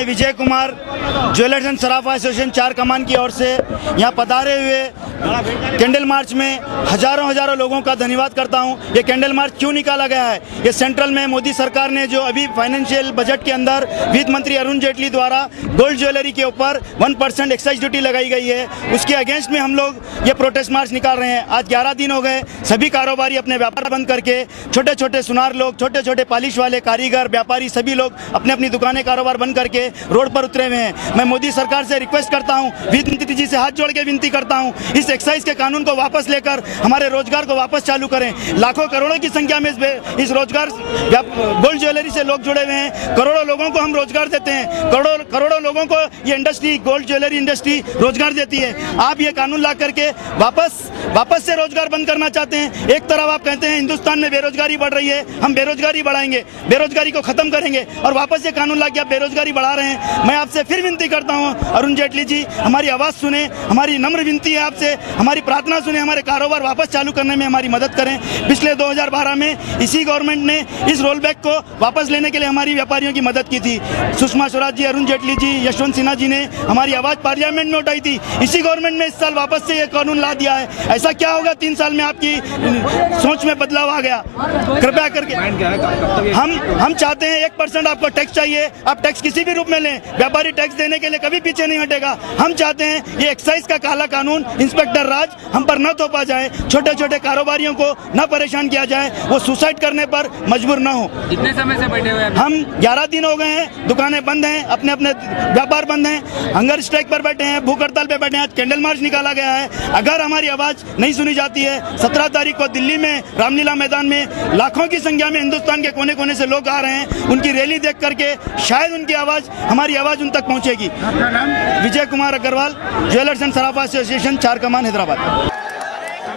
मैं Vijay Kumar jewellers and Sarafa association Char Kaman की ओर से यहाँ पधारे हुए कैंडल मार्च में हजारों लोगों का धन्यवाद करता हूँ। ये कैंडल मार्च क्यों निकाला गया है? ये सेंट्रल में मोदी सरकार ने जो अभी फाइनेंशियल बजट के अंदर वित्त मंत्री अरुण जेटली द्वारा गोल्ड ज्वेलरी के ऊपर 1% एक्साइज ड्यूटी लगाई गई है, उसके अगेंस्ट में हम लोग ये प्रोटेस्ट मार्च निकाल रहे हैं। आज 11 दिन हो गए, सभी कारोबारी अपने व्यापार बंद करके, छोटे छोटे सुनार लोग, छोटे छोटे पॉलिश वाले, कारीगर, व्यापारी, सभी लोग अपने अपनी दुकानें कारोबार बंद करके रोड पर उतरे हुए हैं। मैं मोदी सरकार से रिक्वेस्ट करता हूं, वित्त मंत्री जी से हाथ जोड़ के विनती करता हूं, इस एक्साइज के कानून को वापस लेकर हमारे रोजगार को वापस चालू करें। लाखों करोड़ों की संख्या में इस रोजगार गोल्ड ज्वेलरी से लोग जुड़े हुए हैं। करोड़ों लोगों को हम रोजगार देते हैं, करोड़ों लोगों को ये इंडस्ट्री, गोल्ड ज्वेलरी इंडस्ट्री रोजगार देती है। आप ये कानून ला करके वापस से रोजगार बंद करना चाहते हैं। एक तरफ आप कहते हैं हिंदुस्तान में बेरोजगारी बढ़ रही है, हम बेरोजगारी बढ़ाएंगे, बेरोजगारी को खत्म करेंगे, और वापस ये कानून ला के आप बेरोजगारी बढ़ा रहे हैं। मैं आपसे फिर विनती करता हूं, अरुण जेटली जी, हमारी आवाज सुने, हमारी नम्र विनती है आपसे, हमारी प्रार्थना सुने, हमारे कारोबार वापस चालू करने में हमारी मदद करें। पिछले 2012 में इसी गवर्नमेंट ने इस रोल बैक को वापस लेने के लिए हमारी व्यापारियों की मदद की थी। सुषमा स्वराज जी, अरुण जेटली जी, यशवंत सिन्हा जी ने हमारी आवाज पार्लियामेंट में उठाई थी। इसी गवर्नमेंट ने इस साल वापस से ये कानून ला दिया है। ऐसा क्या होगा 3 साल में आपकी सोच में बदलाव आ गया? कृपया करके हम चाहते हैं 1% आपको टैक्स चाहिए, आप टैक्स किसी भी रूप में लें, व्यापारी टैक्स देने के लिए कभी पीछे नहीं हटेगा। हम चाहते हैं ये एक्साइज का काला कानून, इंस्पेक्टर राज हम पर न थोपा जाए, छोटे छोटे कारोबारियों को न परेशान किया जाए, वो सुसाइड करने पर मजबूर न हो। कितने समय से बैठे हुए हैं? हम 11 दिन हो गए हैं, दुकानें बंद हैं, अपने अपने व्यापार बंद हैं, हंगर स्ट्राइक पर बैठे हैं, भूख हड़ताल पे बैठे हैं। आज कैंडल मार्च निकाला गया है। अगर हमारी आवाज नहीं सुनी जाती है, 17 तारीख को दिल्ली में रामलीला मैदान में लाखों की संख्या में हिंदुस्तान के कोने कोने से लोग आ रहे हैं, उनकी रैली देख करके शायद उनकी आवाज, हमारी आवाज उन तक पहुंचेगी। Vijay Kumar Agarwal, jewellers and Sarafa association Char Kaman, Hyderabad.